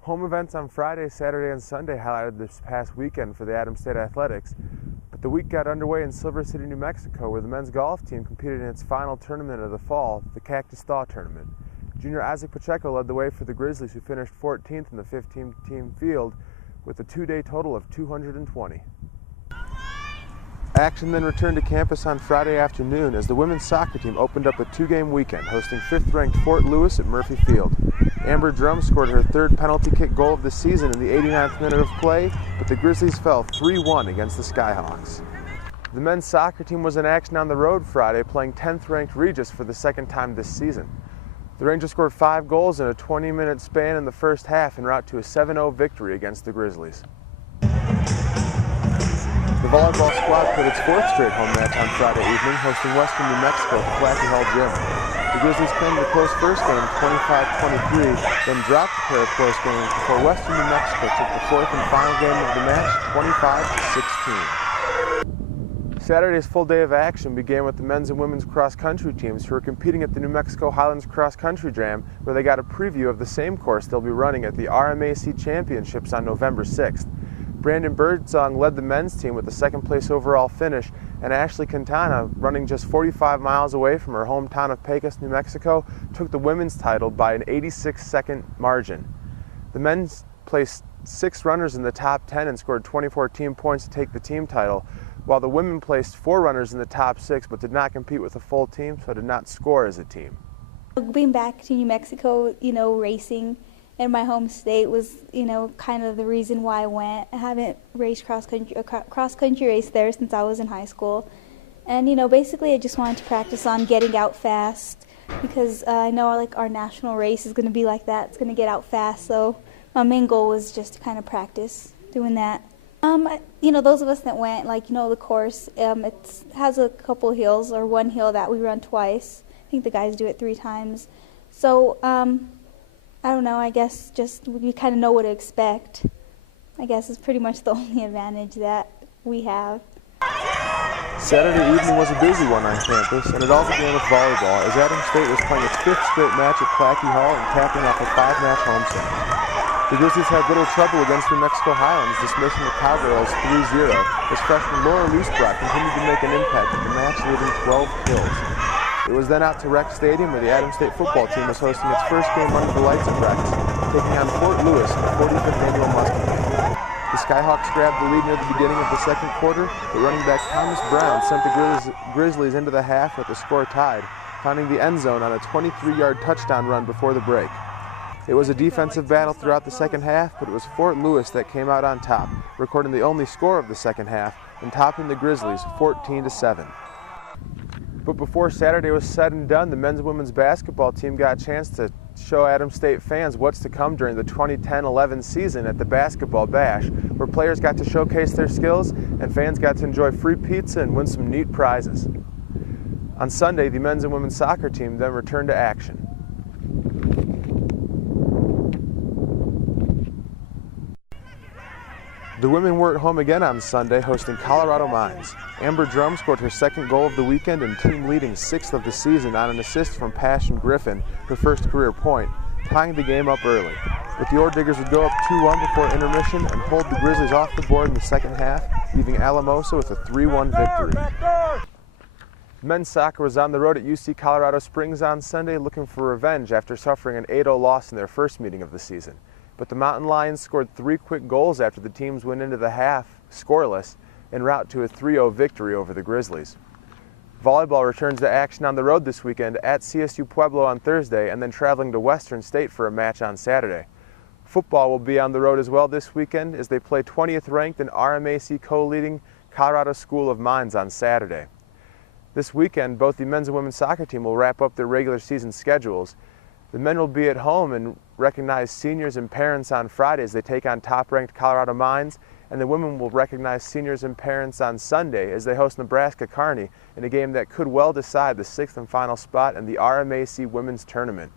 Home events on Friday, Saturday, and Sunday highlighted this past weekend for the Adams State Athletics, but the week got underway in Silver City, New Mexico, where the men's golf team competed in its final tournament of the fall, the Cactus Thaw Tournament. Junior Isaac Pacheco led the way for the Grizzlies, who finished 14th in the 15-team field with a two-day total of 220. Action then returned to campus on Friday afternoon as the women's soccer team opened up a two-game weekend, hosting 5th-ranked Fort Lewis at Murphy Field. Amber Drum scored her third penalty kick goal of the season in the 89th minute of play, but the Grizzlies fell 3-1 against the Skyhawks. The men's soccer team was in action on the road Friday, playing 10th-ranked Regis for the second time this season. The Rangers scored 5 goals in a 20-minute span in the first half en route to a 7-0 victory against the Grizzlies. The volleyball squad played its 4th straight home match on Friday evening, hosting Western New Mexico at the Flappy Hall Gym. The Grizzlies claimed a close first game, 25-23, then dropped a pair of close games before Western New Mexico took the 4th and final game of the match, 25-16. Saturday's full day of action began with the men's and women's cross-country teams who are competing at the New Mexico Highlands Cross Country Jam, where they got a preview of the same course they'll be running at the RMAC Championships on November 6th. Brandon Birdsong led the men's team with a second-place overall finish, and Asheley Quintana, running just 45 miles away from her hometown of Pecos, New Mexico, took the women's title by an 86-second margin. The men's placed 6 runners in the top 10 and scored 24 team points to take the team title, while the women placed 4 runners in the top 6 but did not compete with a full team, so did not score as a team. Being back to New Mexico, racing in my home state was, kind of the reason why I went. I haven't raced cross-country race there since I was in high school. And, basically I just wanted to practice on getting out fast because I know our national race is going to be like that. It's going to get out fast. So my main goal was just to kind of practice doing that. Those of us that went, the course, it has a couple hills or one hill that we run twice. I think the guys do it 3 times. So, I don't know, I guess just we kind of know what to expect. I guess it's pretty much the only advantage that we have. Saturday evening was a busy one on campus, and it all began with volleyball as Adams State was playing its 5th straight match at Clackey Hall and capping off a 5-match homestand. The Grizzlies had little trouble against New Mexico Highlands, dismissing the Cowgirls 3-0 as freshman Laura Loosebrock continued to make an impact with the match leading 12 kills. It was then out to Rec Stadium where the Adams State football team was hosting its first game under the lights of practice, taking on Fort Lewis in the 45th annual Musket Game. The Skyhawks grabbed the lead near the beginning of the second quarter, but running back Thomas Brown sent the Grizzlies into the half with the score tied, finding the end zone on a 23-yard touchdown run before the break. It was a defensive battle throughout the second half, but it was Fort Lewis that came out on top, recording the only score of the second half and topping the Grizzlies 14-7. But before Saturday was said and done, the men's and women's basketball team got a chance to show Adams State fans what's to come during the 2010-11 season at the Basketball Bash, where players got to showcase their skills and fans got to enjoy free pizza and win some neat prizes. On Sunday, the men's and women's soccer team then returned to action. The women were at home again on Sunday, hosting Colorado Mines. Amber Drum scored her 2nd goal of the weekend and team-leading 6th of the season on an assist from Passion Griffin, her first career point, tying the game up early. But the Ore Diggers would go up 2-1 before intermission and hold the Grizzlies off the board in the second half, leaving Alamosa with a 3-1 victory. Men's soccer was on the road at UC Colorado Springs on Sunday, looking for revenge after suffering an 8-0 loss in their first meeting of the season. But the Mountain Lions scored 3 quick goals after the teams went into the half scoreless en route to a 3-0 victory over the Grizzlies. Volleyball returns to action on the road this weekend at CSU Pueblo on Thursday and then traveling to Western State for a match on Saturday. Football will be on the road as well this weekend as they play 20th ranked and RMAC co-leading Colorado School of Mines on Saturday. This weekend, both the men's and women's soccer team will wrap up their regular season schedules. The men will be at home and recognize seniors and parents on Friday as they take on top-ranked Colorado Mines, and the women will recognize seniors and parents on Sunday as they host Nebraska Kearney in a game that could well decide the 6th and final spot in the RMAC Women's Tournament.